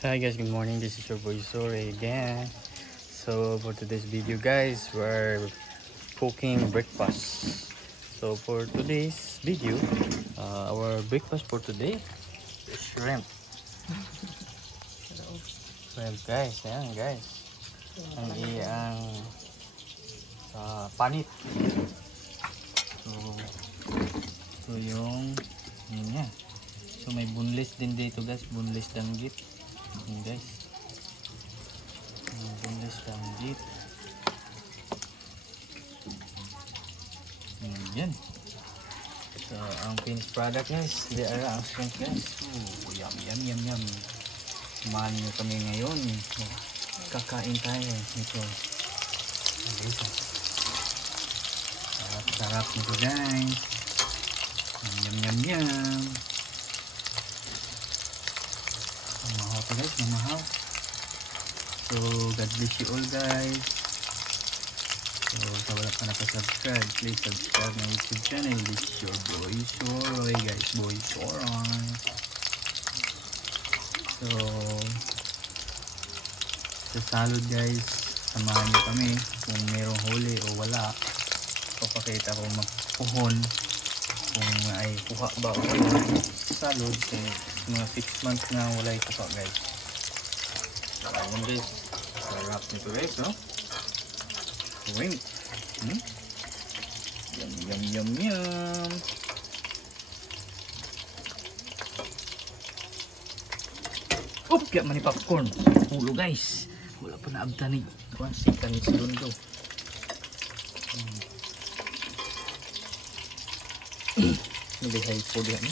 Hi guys, good morning. This is your boy Zore again. So for today's video guys, we're cooking breakfast. So for today's video, our breakfast for today is shrimp. Shrimp guys, ayan guys. Ang iyang panit. So ito yung yun niya. So may boneless din dito guys, boneless danggit. Yun guys. Boneless danggit. Yan. So ang finished product guys, di ara ang shrimp guys. Oh, yum yum yum yum. Samahan nyo kami ngayon. Kakain tayo nito. Sarap nito guys. Yum yum yum yum. Mamahaw to guys, mamahaw. So God bless you all guys. So sa wala pa nakasubscribe, please subscribe my YouTube channel. This is your boy Soroy guys, boy Soroy. So sa salad guys, samahan nyo kami kung merong huli o wala. Papakita ko magpuhon kung ay kuha ba o wala sa salad. Mga 6 months na wala kuha guys. Ayun guys, sarap nito guys, no? Wing. Yum yum yum yum. Up, kaya mani popcorn. Ulo guys. Wala pa na abta ni sikan ni Silundo. Nalihay po diyan.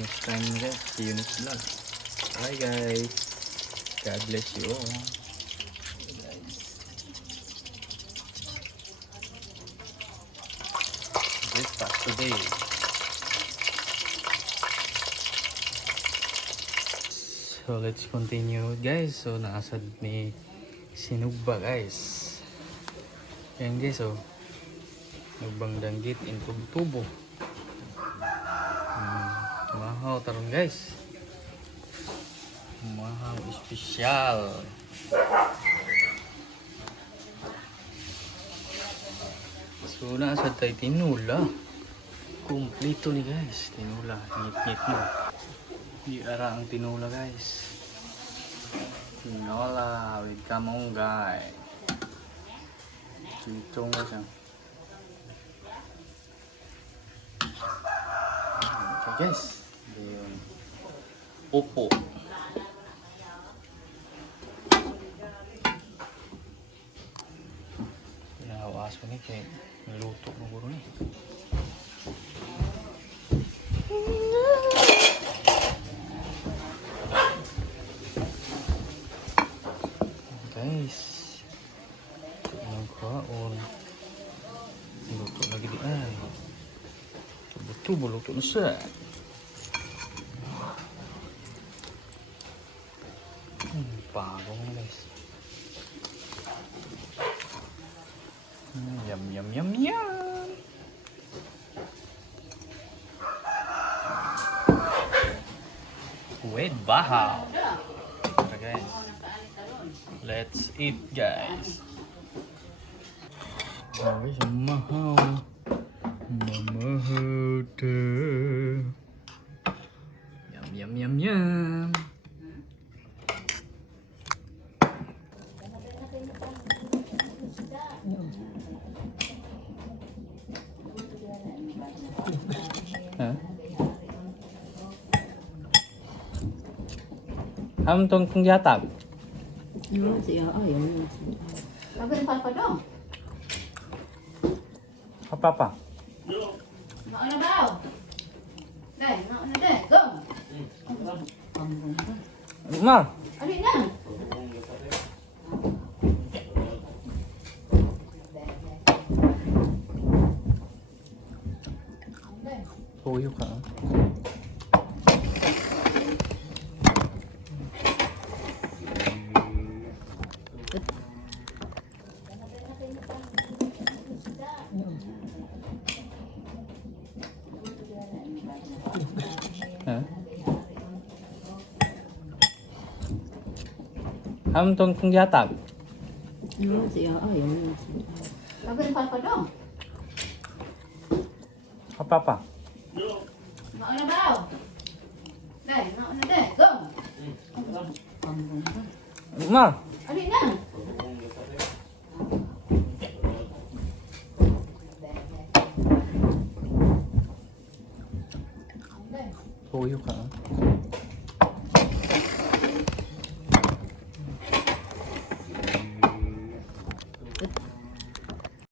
Next time guys, see you next vlog. Bye guys. God bless you all. Breakfast today. So let's continue guys. So naasad ni sinugba guys. Yan guys, oh. Nugbang danggit in tubo. Mahaw tarong guys. Mahaw espesyal. So naasad tayo tinula. Kumplito ni guys. Tinula. Ngit-ngit mo. Di ara ang tinula guys. Tinola with kamonggay. Itong guys. Okay guys. Then, opo. Pinahawas ko ni kaya niluto mo guro ni. Guys, ang kaon luto lagi di ay tubo luto na siya. Bagong guys. Yum yum yum yum. With bahaw. Okay guys, let's eat guys. Guys, mahaw. Mamahaw ta. Yum yum yum yum. Ham tong kung yatag. Siya, ayun. Sabi ng papa daw. Apa? Mauna daw. Dai, mauna dai. Go. Ma. Ali na. Tuyo ka. Hamtong kung yatag. Yo, siya ayaw na. Sabihin pa dong. Papa. Mauna ba? Dai, mauna dai. Go. Ma. Ali na. Tuyo ka.